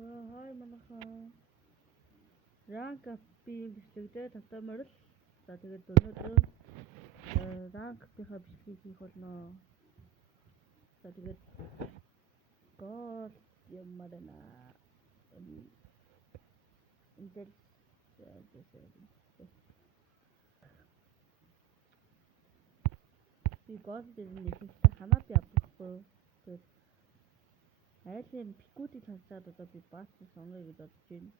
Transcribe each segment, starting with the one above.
Хай манайхан ранк апи бичлэгдээ тавтамаар л за тэгээд өнөөдөр ранк апийнхаа бичлэгийг хийх болно. За тэгээд гол ямар байна ингээл би гол дээр нэхэлтэй ханаад явахгүй. Тэгээд айлын пикүүдийг харцаад одоо би бац сонгоё гэж бодож байна.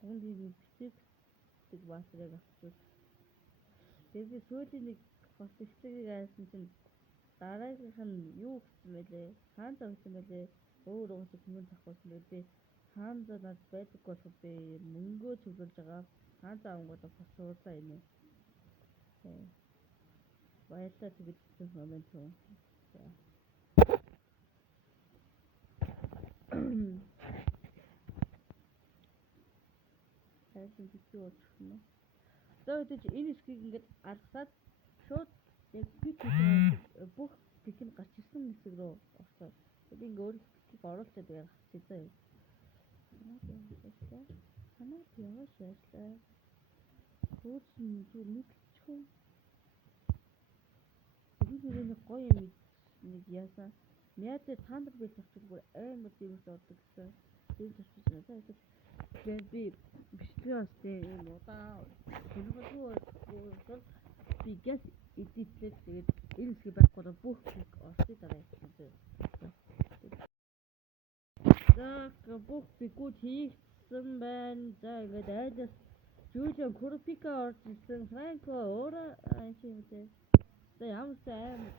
Гүнгийн бичиг баасрыг авчвал тэгээд сүүлийн нэг хос бичлэгийг айсан чинь дараагийнх нь юу гэсэн мэлээ хаан зовсон мэлээ өөр уусах хүмүүс авахгүй мэлээ хаан зав над байдаг болох би мөнгөө цуглуулж байгаа хаан зав ангуудаа босруулаа юм. Баярлалаа тэгээд комент хийв. Хайсан бичиг болчихно. Тэгээд энэ хэсгийг ингээд алгасаад шууд яг пик бүх пик нь гарч ирсэн хэсэг рүү орсоо. Тэгээд ингээд өөр хэсгийг оруулчаад яг хацчихсан юм. Ханаа яваш яашлаа. Хөөсөн зүр мэдчихв. Нэг гоё юм нэг яасан. Мяд тандр бил тавчгүй амар дэмж ордог гэсэн. Тэр тавчиж надад тэгээд би бичлэг австай юм удаа хөнөөгөө би гэс эдитлээ тэгээд энэ хэсэг байхгүй бүх орсыг дараа хийсэн. За бүх бигүүд хийсэн байна. За ингээд айлс Жулиан Курпика орж ирсэн. Франко өөрөө ашигтай. За ямар ч амар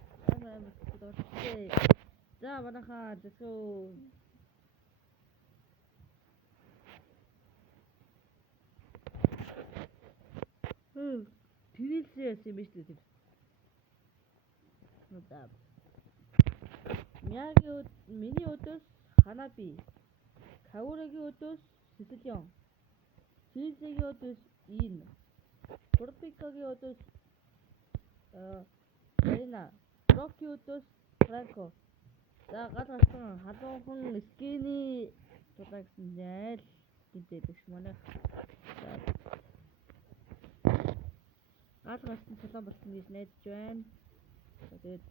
орчихээ. За манайхаа зөвхөн тэрэлээс юм биш үү? Одоо миний өдөөс Ханаби, Каурагийн өдөөс Сицилион, Чилзигийн өдөөс Ин, Курпикагийн өдөөс Арина, Рокки өдөөс Франко. За гал гарсан халуухан скини тулаагсан яйл гэдэг манай гал гарсан цалан болсон гэж найдаж байна. Тэгээд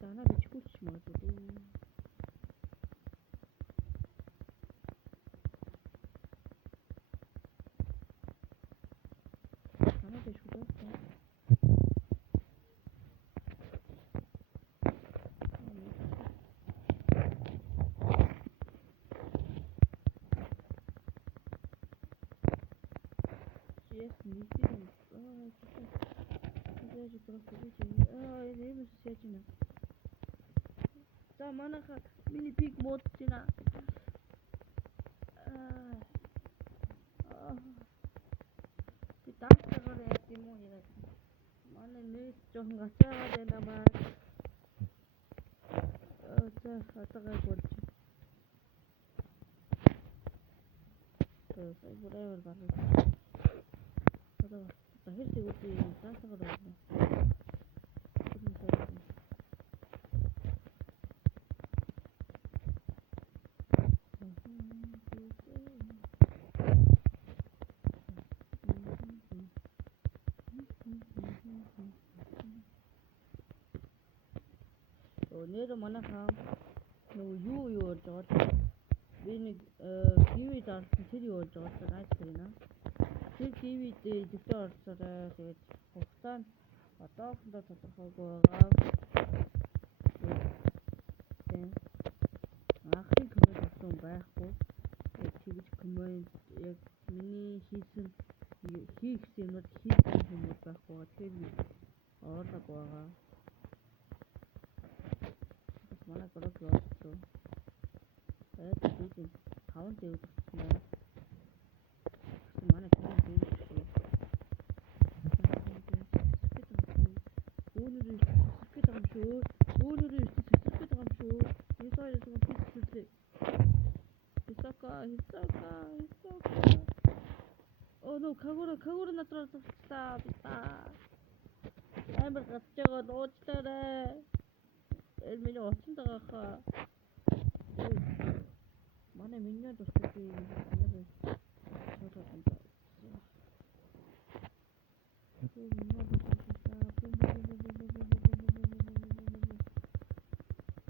Дана бичгүүч магадгүй. Дана бичгүүч. Yes, мисийн. За манайха миний пик мод чина. Би таастайгаар яа тийм үү яа. Манай нэг жоохон гацаагаад байна маа. За хатагаа болж. Бүрээр байна. Захир тэгвэл таастайгаар байна. Нэр манайхаа юу болж байгаа би нэг киви дарсан тэр юу болж байгаа найс байна. Тэр кивид идэвхтэй орсороо тэгээд хугацаанд одоохондоо тодорхойгүй байгаа. Ахын комент авсан байхгүй. Тэгж комент яг миний хийх юмуд хийсэн хүмүүс байхгүй. Тэгэхээр орлог байгаа. Манай гол болчихсон. Тэгээд би 5 дэвд болсон байна. Манай комент Кагура надраа тусчлаа битаа. Амар гацчаага уучлаарай. Миний оцсон дагаахаа. Манай миний дуртай амар чуулгад энэ.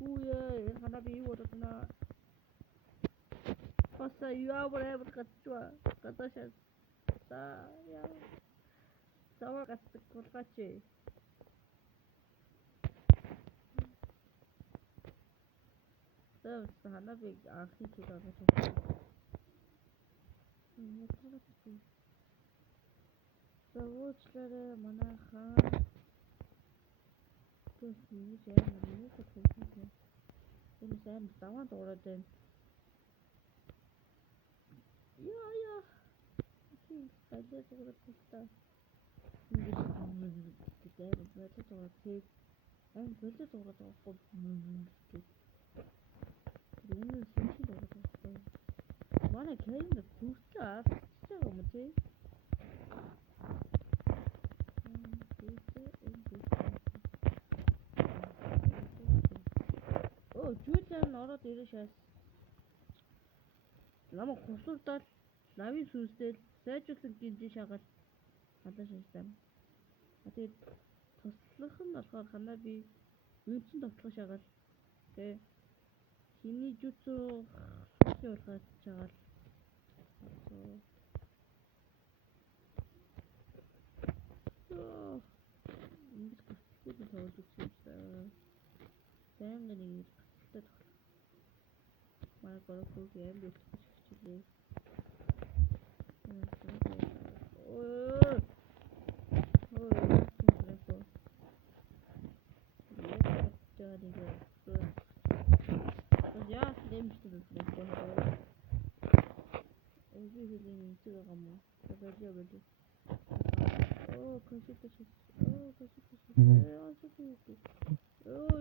Ууе, ханаби юу бодож Passa юавраа гацчва. Гаташаа. Яа. Сава гацчихулгаач. Тэвс ханаби анхны чиг агаж. Завуучлаарай манайхаа. Тэсний жаа нэг хэвчээ. Энэ сайн даван дуурайд байна. Яа. Ажил зураг тустай. Ингээд байдаг зураг тийг болоо зураг авахгүй. Энэ шинжлэх зураг авахгүй. Манай кэнд бүртлээ авчихсан юм тий. Жуулан ороод ирэх шээс. Намайг хусуулдаад намын сүнстэй сайжруулсан гинжи шагаад хадаа шаасан. Тэгээд туслах нь болохоор ханаби үнцэн товтлох шагаад тэгээ хиний жүцүү сүнсний ургаж чагаад ингэж гацхгүй тоож үзсэн. Сайн нэг Манай горохог юм бэлтгэж хичээлээ. Я слемчтэй байна. Эзэхлийн цэгээ гам. Тэгэлээ бэлээ. Кашитэш.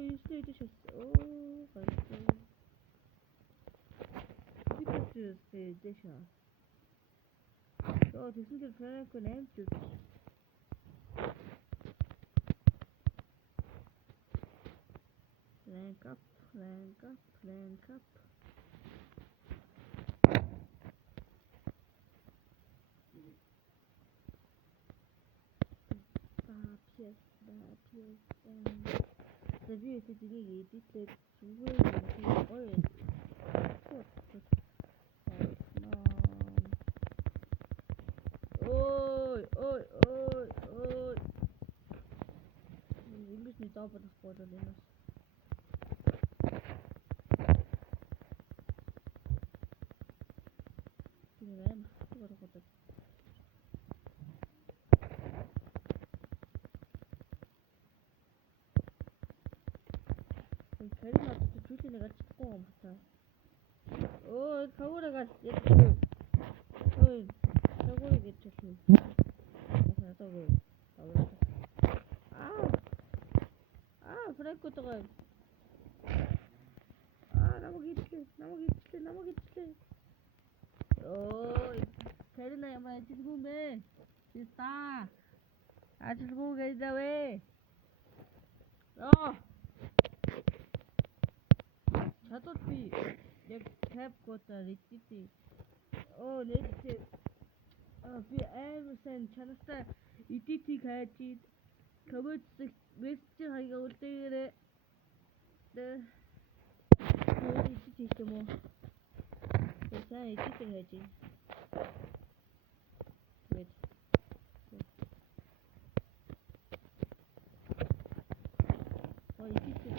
Ийштэй. Гайхав. Дэша. Тэсэн дээр франк нэмж үү. Rank up. Завье эти деньги идите сувы ой. Ой. Ингэж нэг дообод болоод байна. Тийм байна. Карин одоо зүйлийг ажихгүй юм байна. Кагурага яахгүй. Кагурага гэчихлээ. Надад Фрэнко тоо. Намайг ичлээ. Карина ямар ажилгүй мэ? Та ажилгүй гэдэвэ. Чадвар би яг тайп кота ритти. Нэрчээ. Би амар сайн чанартай эдитийг хайж комментс мессеж хаяга үлдээгээрээ. Эдит юм уу? Сайн эдит хайж. Wait. Эдит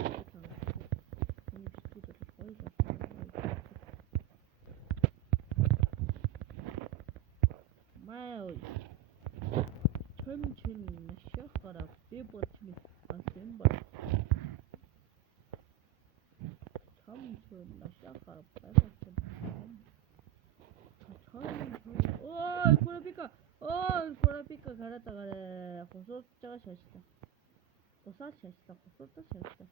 Май чин шахара беботми асемба чин шахара беботми 코라피카 가라다가 호소자가 샤시다. 호사 샤시다. 호소자 샤시다.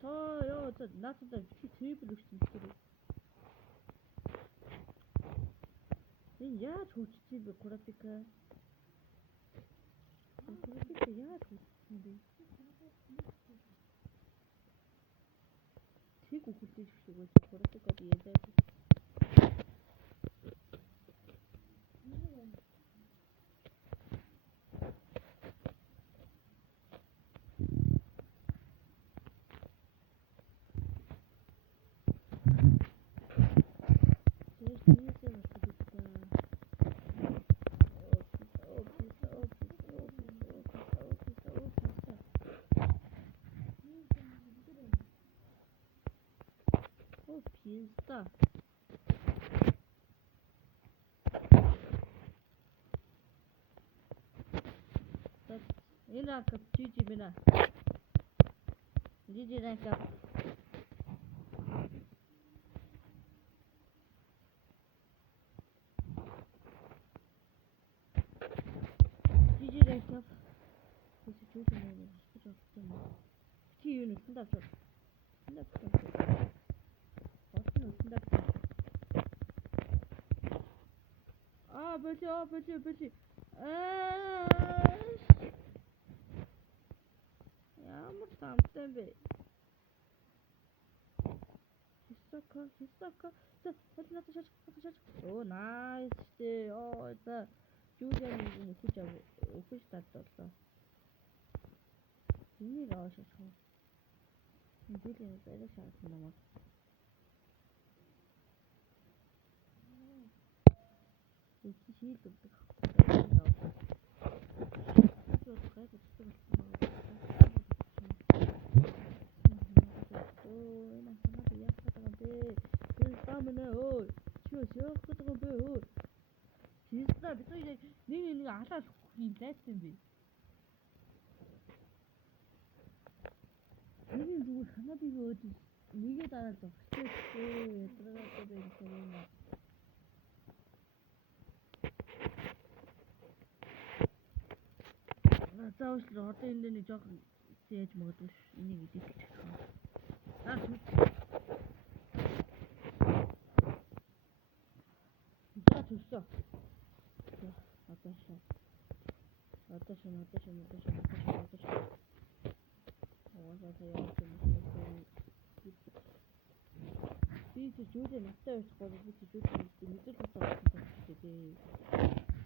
저요 저 나서다 트리블 룩스 스토리. Энэ яаж хөгжиж би Курапика? Курапика яаж хөгжсөн бэ? Тэг үхэлдэж шиг байж Курапика би ядаад. Пизда. Так, энэ ранкап GG байна. GG ранкап. GG ранкап. Тэсэ чүүд юм уу? Хич болчихсон юм. Чи юу нүсэн даа чод. Бөли. Ямар самтай бэ? Хисака. Оо, nice дээ. Оо, за. Юуян юм хүч татуулаа. Энийг аашаач. Энэ дилэн зэрэг шаардсан юм аа. Шийл өгдөг. Пизда бид нэг алаад юм лайсан би. Нэг зүгээр ханаа би өөд нэгээ дараа зогсчихээ. Ядраатай байх юм. Заавал одоо энэ нэг жоохон яаж магадгүй энийг идэвхэж байгаа. За төсөө. Одоо шин. Би жүлээ надтай байхгүй би жүлээ мэдэл хатаа гэдэг.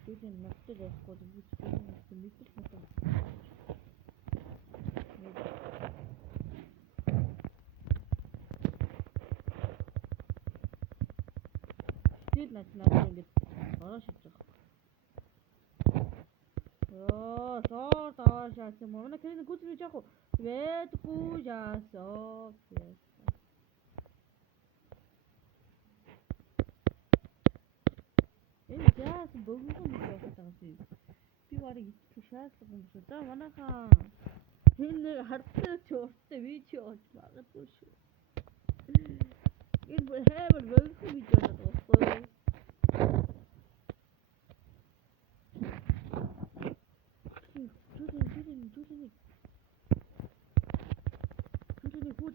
Жүлээ надтай байхгүй би жүлээ мэдэл хатаа. Тэгэл надад ингэж ороо шиж байгаа. Оо, соо таашаас юм. Манай кэрийн гүцрий яах вэ? Ведгүй яасоо. Энэ яас богино юм байна. Би барыг итгэх шаардлага юм шүү. За манайхаа энэ хардтай чууртай видео олж магадгүй шүү. Энэ хэвээр богино видео болов.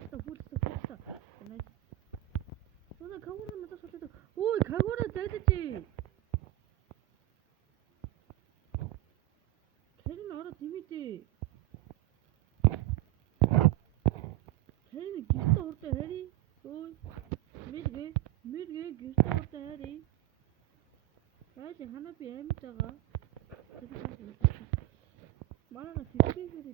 Хурцта. Соно кагура надад солиод. Ой, кагура зайдчих. Тэрний ороо димэдээ. Тэрний гэртээ урдаа хари. Ой. Мэргэ гэртээ урдаа хари. Яаж ханаа би амьд байгаа. Манай тэтгэвэр.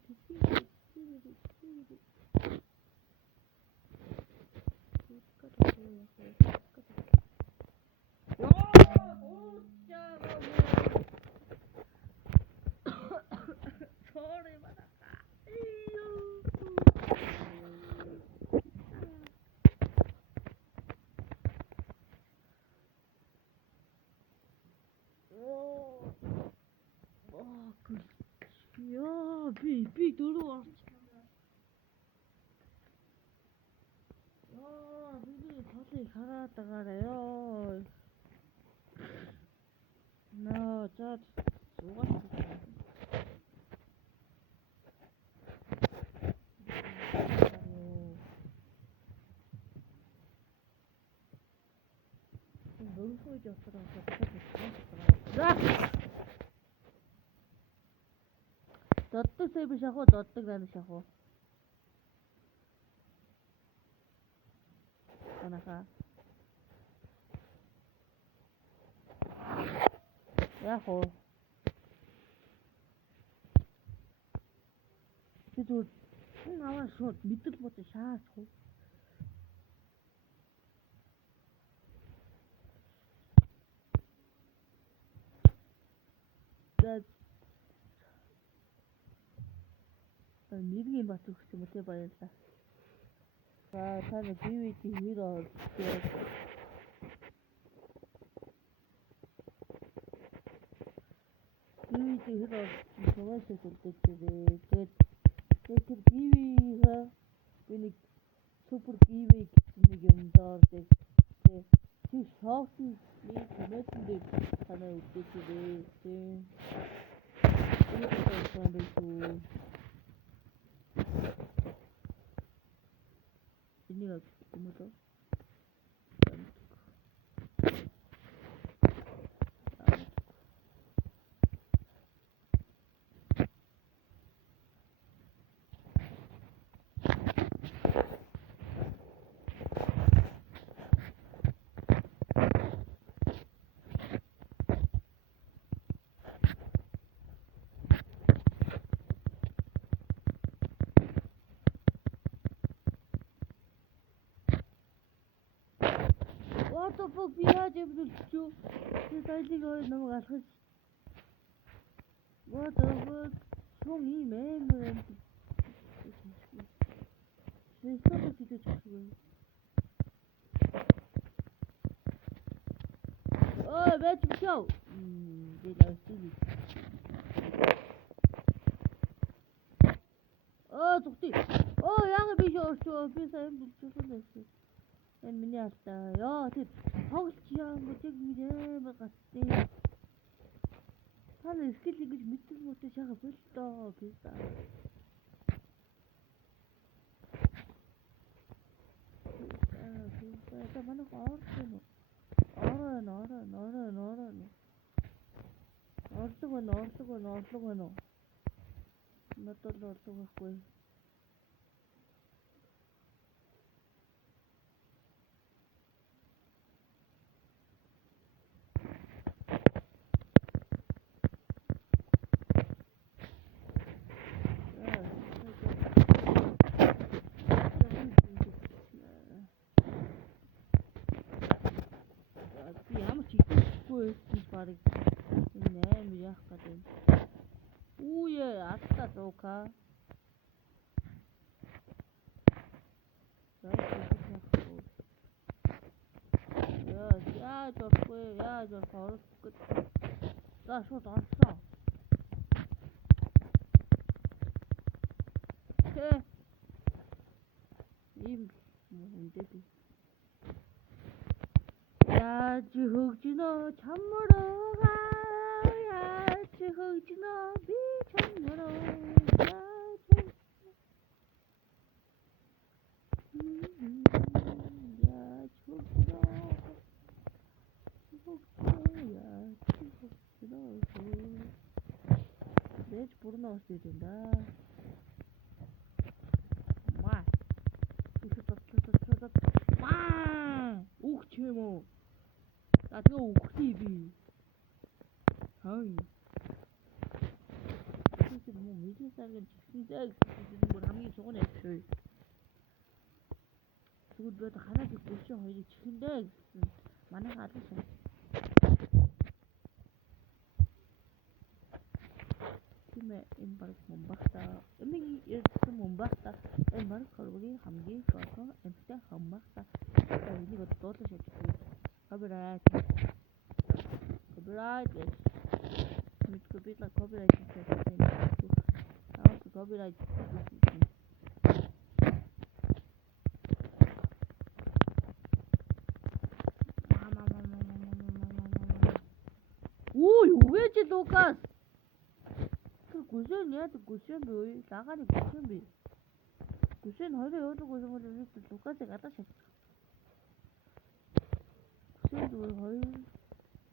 Би дөрөв орч. Би толыг хараад байгаарай ёо. Наа, за зугаас. Бөгөөж явах гэдэг нь Доддог сайб шахуу доддог дан шахуу. Танаха. Яхоо. Бид аваа шууд мэдэл бод шаасах. Нэгний бат өгч юм уу те баярлаа. Таны бивэти хироо. Бивэти хироо чамаасаа төлдөг тэгээд тэр бивэха биник супер бивэ гэсэн нэг юм доор тэг тэр шоусын нэг томатн дээр танаа үлдээч тийм. Энэ том бишүү. Ini lagi cuma tu. What the fuck яаж явуулчих вэ? Тэр тайлыг намайг алхаж. What the fuck? Шон ийм амар. Сэстэд хийж байгаа. Ой, бач бичоо. Дэлэсти. Зүгти. Яагаад би шоорчоо? Би сайн бүлчихсэн. Энэ миний алдаа. Яа тэр тоглож яам гэдэг юм гацтэй. Таны скил ингэж мэддэг мөтэй шахаа болтоо пиза. Та манай орсон. Орлого. Натал орлогохгүй. Парик не мягко ты. Атта тока. Я жорхоо. За шууд орсон. Ийм үндэт. Яаж хөгжнө чамроо яаж хөгжнө би чамроо яаж хөгжнө Дэч бүрнэ остой да. Маа. Ух юм уу. Тэгээ өгөхий би. Хай. Тэр мөн мэдээ саргаж гисэндээ гэсэн бүр хамгийн сууны шүү. Тэгвэл бод хараад гүшин хоёрыг чихэндээ гэсэн манай хаалт шүү. Тимээ энэ баг момбахта. Эмийн ирсэн момбахта. Энэ баг хөрвгийн хамгийн гол эмхтэй момбахта. Энийг дуудлаж явчих. Copyright. Mit copyright. Copyright. Үгүй ч Лукас. Гүшэн яа гүшэн бий. Лагааны гүшэн бий. Гүшэн хоёроо явуулдаг юм бол Лукасыг гадаа шатчих. Зүгээр хоёр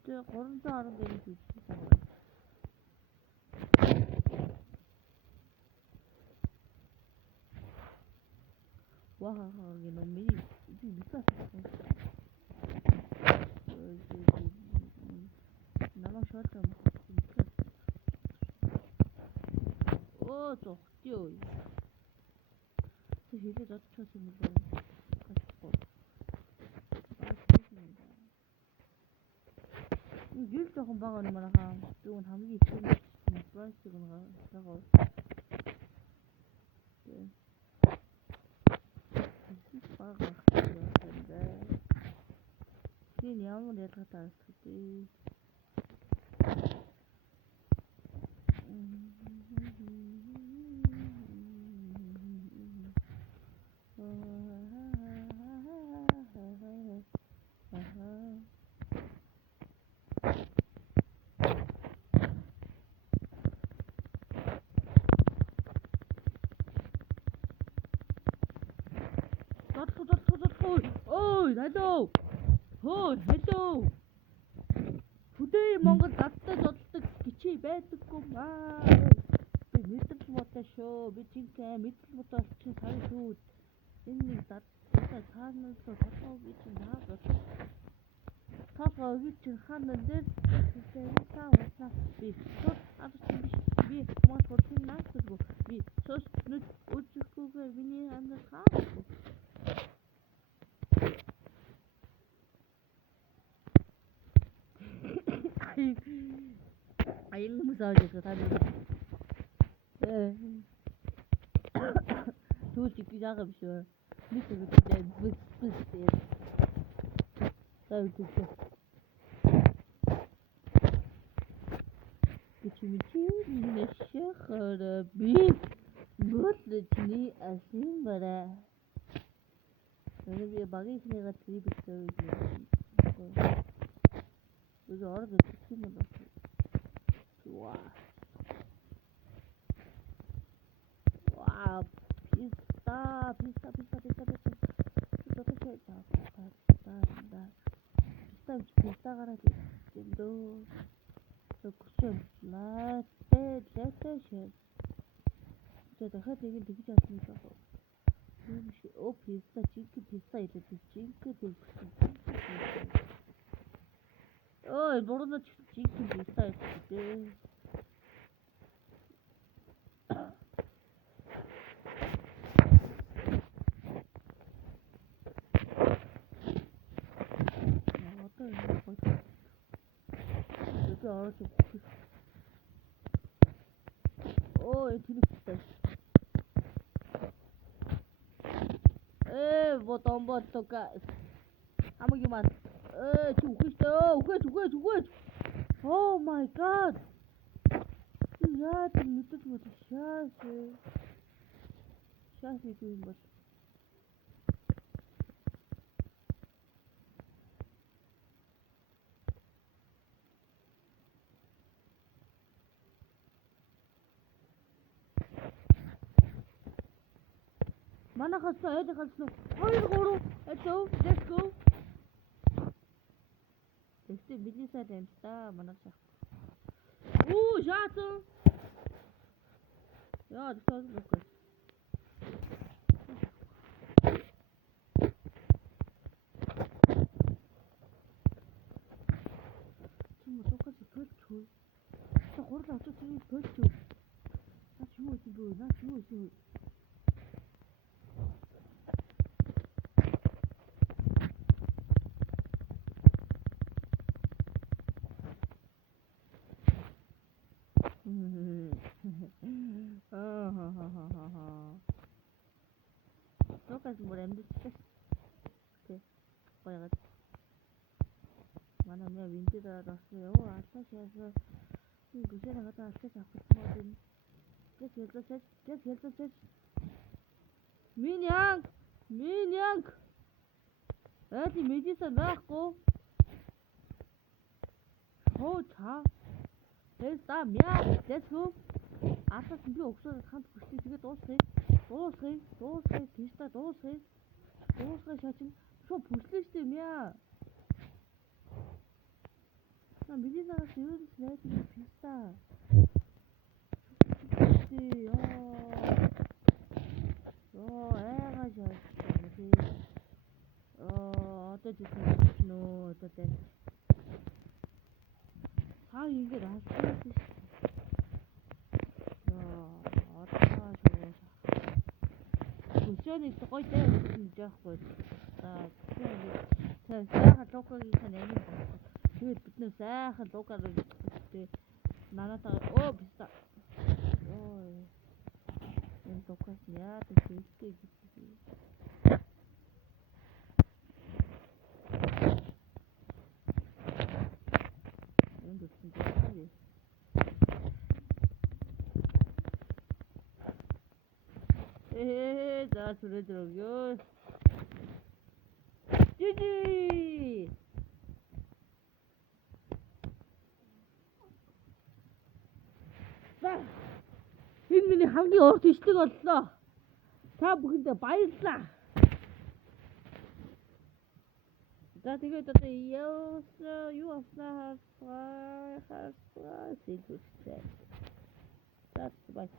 тэг 310 гэж үзсэн байна. you know, me, because намайг шууд юм. Оо зогтё. Тэг хэлээд одчихсан юм лээ. Гэл жоохон бага юм манайхаа. Зөвхөн хамгийн их прайсыг нэг байгаа. Бага юм байна. Тийм ямар ялгаатай вэ? Ой, hello. Хөөе, hello. Today Монгол надтай зодтолдог гिचий байдаггүй маа. Би мэдрэл мотой шүү. Би жинхэнэ мэдрэл мотой олчин сайн шүү. Энэ нэг надтай цаанаас толгой би чинь наагаад. Толгой би чинь хаана дээр саа би шууд авчихсан биш. Би маш хурдан наасгүй. Би сос нүд өчгөхгүйгээр миний амнаас хаагүй. Аян хүмүүсээ таамаг. Түүчиг яагаад биш вэ? Нэг үгтэй бүс. Тавьчих. Гिचмичи нэшхэр би бүтлэчний асин бараа. Би багийн нэgat трибтэй үү. Үгүй орд тийм юм байна. Wow. Pista. Pista гараад ирсэн. Зөвхөн латте шээ. Дахиад нэг тэгж авсан юм байна. Оо писта идэх чинь. Ой, борно чикен писта идэх. Ой, тэнэгтэй. Вот он вот только. Хамгийн мас. Үхэж. Oh my god. Яа тэр мэдэж мод шаас. Шаас юм бол. Манайхаас ойлгосон 2 3 let's go. Тэгтээ бидний сайд юм та манайх шах. Оо яатан. Яа тэр лукас. Чим лукас төлчөө. Та гурлаа очиж төлчөө. Наа юу юм. Лукас мөр амьдчихсан. Баягаад. Манай мэ винтер орсон. Оо алла шаасаа. Гүшээр хатаа алчаас авах юм. Тэс. Миньянг. Эти медиса байхгүй. Хоо цаа. Тэста мяа. Let's go. Атас би өгсөөр хамт хүчлээ тэгээд дуусгая. Тэста дуусгая. Шаачин. Шо бүслээ штэ мяа. Медисагаас юу нэс тэста. Яа. Яа, эгаа жаа. Johnny гоё дээ гэж яахгүй. Сайхан лукагийн санааны болсон. Тэгээд бид нэр сайхан лукаар гэдэг нанаатаа биста. Энэ лукас яадаг хэлтэй гэдэг. Энд үсэн дээ. За түрээдрөө. Жижи. За. Энэ миний хамгийн урт ишлэг боллоо. Та бүхэндээ баярлалаа. За тэгээд одоо юу авснаа хараа сэлбэрчээ. За бай.